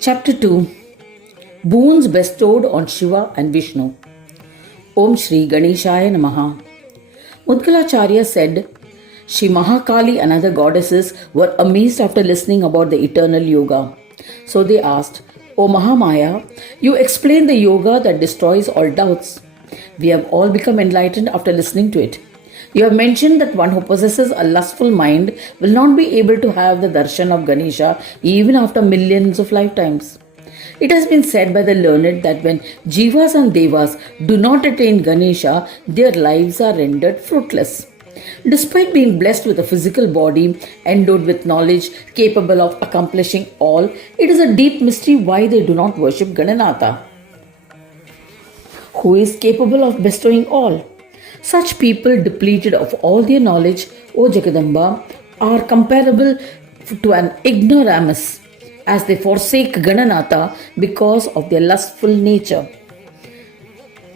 Chapter 2. Boons bestowed on Shiva and Vishnu. Om Shri Ganeshaya Namaha. Mudgalacharya said, Shri Mahakali and other goddesses were amazed after listening about the eternal yoga. So they asked, O Mahamaya, you explain the yoga that destroys all doubts. We have all become enlightened after listening to it. You have mentioned that one who possesses a lustful mind will not be able to have the darshan of Ganesha even after millions of lifetimes. It has been said by the learned that when Jivas and Devas do not attain Ganesha, their lives are rendered fruitless. Despite being blessed with a physical body, endowed with knowledge, capable of accomplishing all, it is a deep mystery why they do not worship Gananatha, who is capable of bestowing all. Such people, depleted of all their knowledge, O Jagadamba, are comparable to an ignoramus, as they forsake Gananatha because of their lustful nature.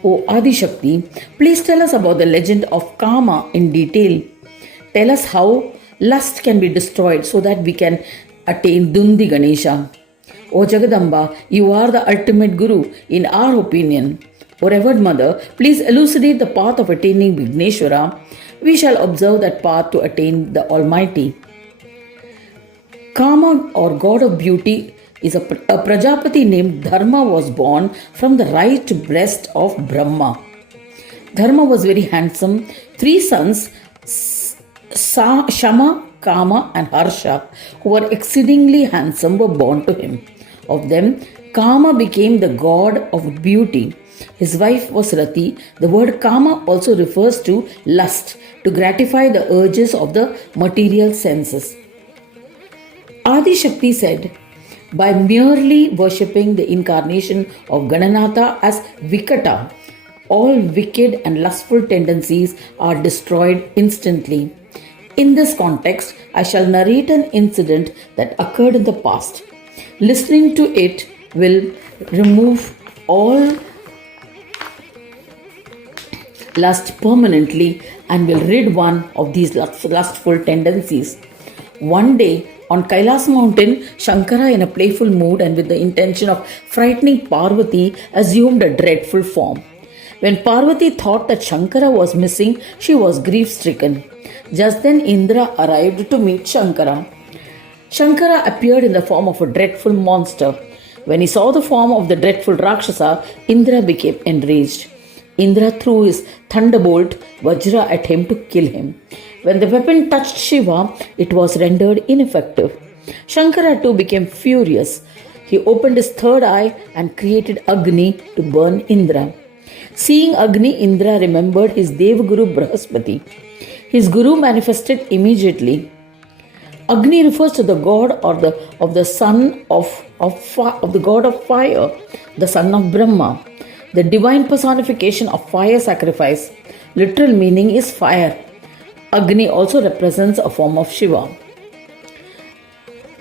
O Adi Shakti, please tell us about the legend of Kama in detail. Tell us how lust can be destroyed so that we can attain Dundi Ganesha. O Jagadamba, you are the ultimate Guru in our opinion. O Revered Mother, please elucidate the path of attaining Vigneshwara. We shall observe that path to attain the Almighty. Kama, or god of beauty, is a Prajapati named Dharma was born from the right breast of Brahma. Dharma was very handsome. 3 sons, Shama, Kama and Harsha, who were exceedingly handsome, were born to him. Of them, Kama became the god of beauty. His wife was Rati. The word Kama also refers to lust, to gratify the urges of the material senses. Adi Shakti said, by merely worshipping the incarnation of Gananatha as Vikata, all wicked and lustful tendencies are destroyed instantly. In this context, I shall narrate an incident that occurred in the past. Listening to it will remove all lust permanently and will rid one of these lustful tendencies. One day, on Kailas mountain, Shankara, in a playful mood and with the intention of frightening Parvati, assumed a dreadful form. When Parvati thought that Shankara was missing, she was grief-stricken. Just then Indra arrived to meet Shankara. Shankara appeared in the form of a dreadful monster. When he saw the form of the dreadful Rakshasa, Indra became enraged. Indra threw his thunderbolt Vajra at him to kill him. When the weapon touched Shiva, it was rendered ineffective. Shankara too became furious. He opened his third eye and created Agni to burn Indra. Seeing Agni, Indra remembered his Devaguru Brahaspati. His guru manifested immediately. Agni refers to the god of the son of the god of fire, the son of Brahma. The divine personification of fire sacrifice. Literal meaning is fire. Agni also represents a form of Shiva.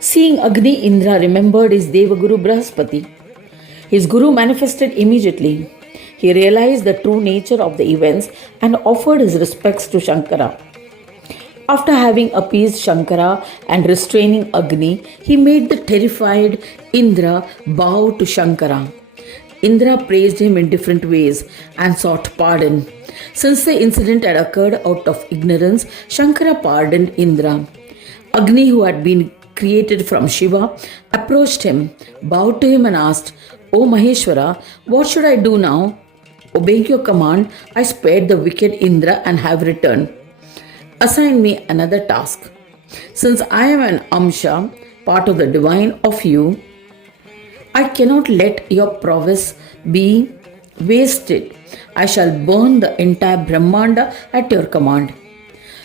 Seeing Agni, Indra remembered his Devaguru Brahaspati. His guru manifested immediately. He realized the true nature of the events and offered his respects to Shankara. After having appeased Shankara and restraining Agni, he made the terrified Indra bow to Shankara. Indra praised him in different ways and sought pardon. Since the incident had occurred out of ignorance, Shankara pardoned Indra. Agni, who had been created from Shiva, approached him, bowed to him and asked, O Maheshwara, what should I do now? Obeying your command, I spared the wicked Indra and have returned. Assign me another task. Since I am an Amsha, part of the divine of you, I cannot let your prowess be wasted. I shall burn the entire Brahmanda at your command.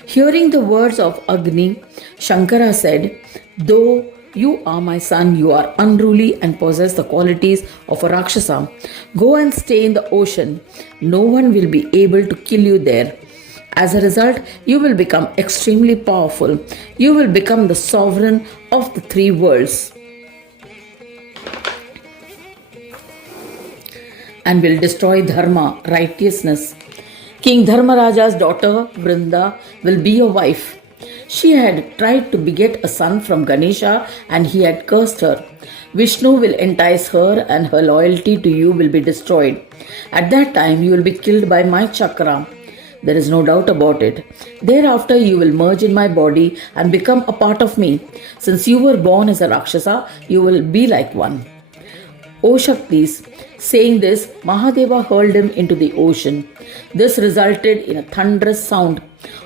Hearing the words of Agni, Shankara said, though you are my son, you are unruly and possess the qualities of a Rakshasa. Go and stay in the ocean. No one will be able to kill you there. As a result, you will become extremely powerful. You will become the sovereign of the 3 worlds. And will destroy Dharma, righteousness. King Dharmaraja's daughter, Vrinda, will be your wife. She had tried to beget a son from Ganesha and he had cursed her. Vishnu will entice her and her loyalty to you will be destroyed. At that time, you will be killed by my chakra. There is no doubt about it. Thereafter, you will merge in my body and become a part of me. Since you were born as a Rakshasa, you will be like one. O Shaktis, saying this, Mahadeva hurled him into the ocean. This resulted in a thunderous sound.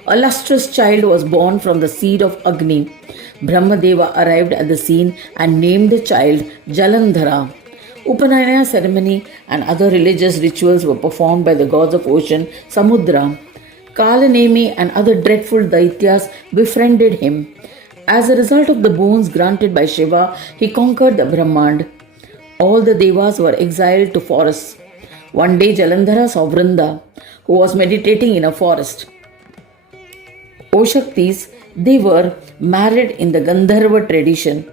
A lustrous child was born from the seed of Agni. Brahmadeva arrived at the scene and named the child Jalandhara. Upanayana ceremony and other religious rituals were performed by the gods of ocean, Samudra. Kalanemi and other dreadful deities befriended him. As a result of the boons granted by Shiva, he conquered the Brahmand. All the devas were exiled to forests. One day Jalandhara saw Vrinda, who was meditating in a forest. O Shaktis, they were married in the Gandharva tradition.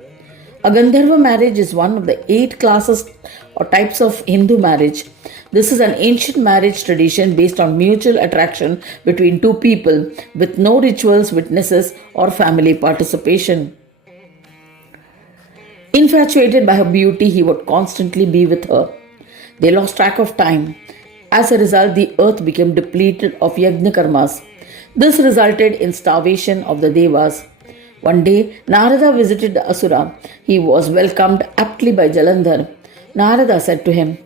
A Gandharva marriage is one of the 8 classes or types of Hindu marriage. This is an ancient marriage tradition based on mutual attraction between two people with no rituals, witnesses, or family participation. Infatuated by her beauty, he would constantly be with her. They lost track of time. As a result, the earth became depleted of yajna karmas. This resulted in starvation of the devas. One day, Narada visited the Asura. He was welcomed aptly by Jalandhar. Narada said to him,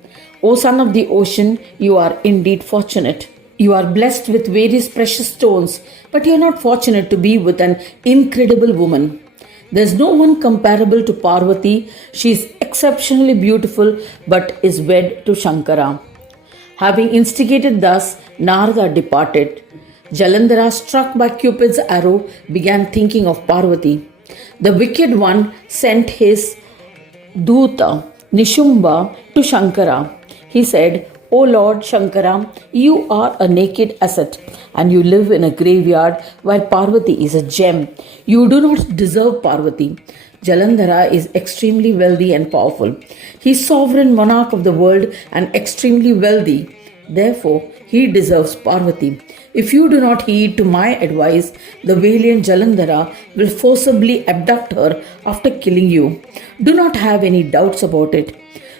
O son of the ocean, you are indeed fortunate. You are blessed with various precious stones, but you are not fortunate to be with an incredible woman. There is no one comparable to Parvati. She is exceptionally beautiful but is wed to Shankara. Having instigated thus, Narada departed. Jalandhara, struck by Cupid's arrow, began thinking of Parvati. The wicked one sent his Duta, Nishumbha, to Shankara. He said, O Lord Shankara, you are a naked asset and you live in a graveyard while Parvati is a gem. You do not deserve Parvati. Jalandhara is extremely wealthy and powerful. He is sovereign monarch of the world and extremely wealthy. Therefore, he deserves Parvati. If you do not heed to my advice, the valiant Jalandhara will forcibly abduct her after killing you. Do not have any doubts about it.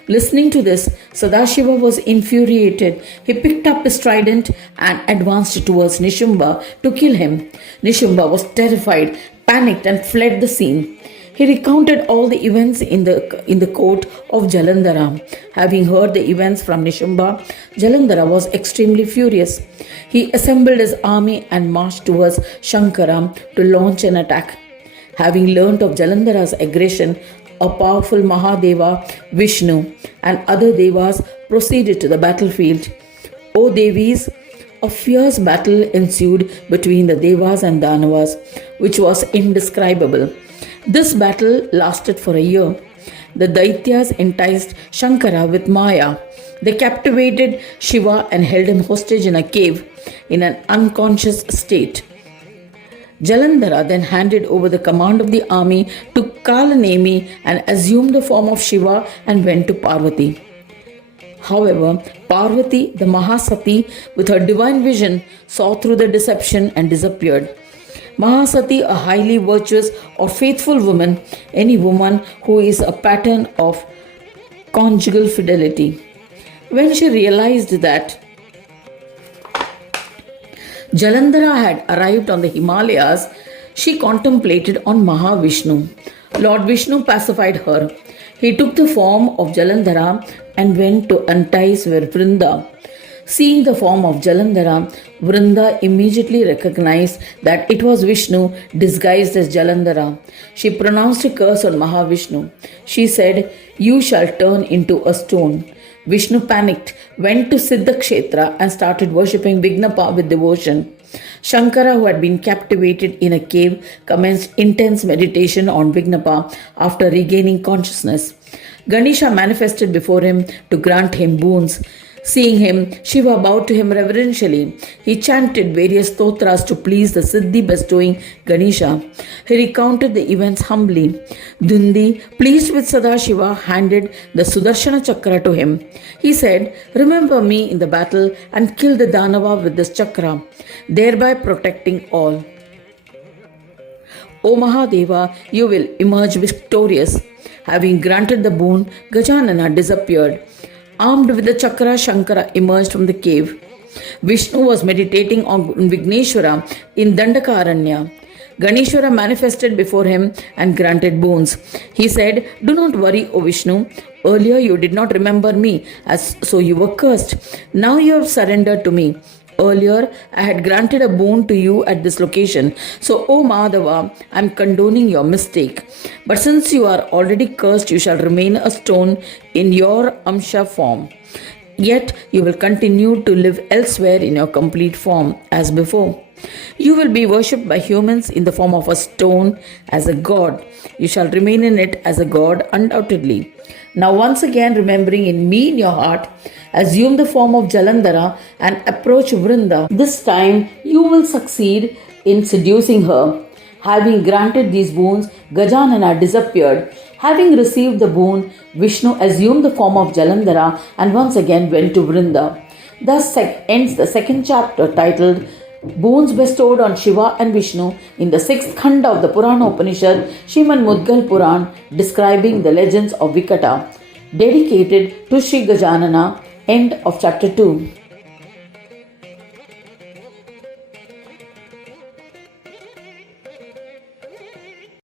Listening to this, Sadashiva was infuriated. He picked up his trident and advanced towards Nishumbha to kill him. Nishumbha was terrified, panicked and fled the scene. He recounted all the events in the court of Jalandhara. Having heard the events from Nishumbha, Jalandhara was extremely furious. He assembled his army and marched towards Shankara to launch an attack. Having learnt of Jalandhara's aggression, a powerful Mahadeva, Vishnu, and other devas proceeded to the battlefield. O Devis, a fierce battle ensued between the devas and Danavas, which was indescribable. This battle lasted for a year. The deities enticed Shankara with Maya. They captivated Shiva and held him hostage in a cave in an unconscious state. Jalandhara then handed over the command of the army to Kalanemi and assumed the form of Shiva and went to Parvati. However, Parvati, the Mahasati, with her divine vision, saw through the deception and disappeared. Mahasati, a highly virtuous or faithful woman, any woman who is a pattern of conjugal fidelity. When she realized that Jalandhara had arrived on the Himalayas, she contemplated on Mahavishnu. Lord Vishnu pacified her. He took the form of Jalandhara and went to entice Vrinda. Seeing the form of Jalandhara, Vrinda immediately recognized that it was Vishnu disguised as Jalandhara. She pronounced a curse on Mahavishnu. She said, "You shall turn into a stone." Vishnu panicked, went to Siddhakshetra and started worshipping Vignapa with devotion. Shankara, who had been captivated in a cave, commenced intense meditation on Vignapa after regaining consciousness. Ganesha manifested before him to grant him boons. Seeing him, Shiva bowed to him reverentially. He chanted various stotras to please the Siddhi bestowing Ganesha. He recounted the events humbly. Dundi, pleased with Sadashiva, handed the Sudarshana Chakra to him. He said, "Remember me in the battle and kill the Danava with this chakra, thereby protecting all." O Mahadeva, you will emerge victorious. Having granted the boon, Gajanana disappeared. Armed with the chakra, Shankara emerged from the cave. Vishnu was meditating on Vigneshwara in Dandakaranya. Ganeshwara manifested before him and granted boons. He said, "Do not worry, O Vishnu. Earlier you did not remember me, so you were cursed. Now you have surrendered to me. Earlier, I had granted a boon to you at this location. So, O Madhava, I am condoning your mistake. But since you are already cursed, you shall remain a stone in your Amsha form. Yet, you will continue to live elsewhere in your complete form as before. You will be worshipped by humans in the form of a stone as a god. You shall remain in it as a god undoubtedly. Now, once again, remembering in me in your heart, assume the form of Jalandhara and approach Vrinda. This time, you will succeed in seducing her." Having granted these boons, Gajanana disappeared. Having received the boon, Vishnu assumed the form of Jalandhara and once again went to Vrinda. Thus ends the second chapter titled Boons bestowed on Shiva and Vishnu in the sixth khanda of the Purana Upanishad, Shiva and Mudgal Puran, describing the legends of Vikata. Dedicated to Sri Gajanana. End of chapter 2.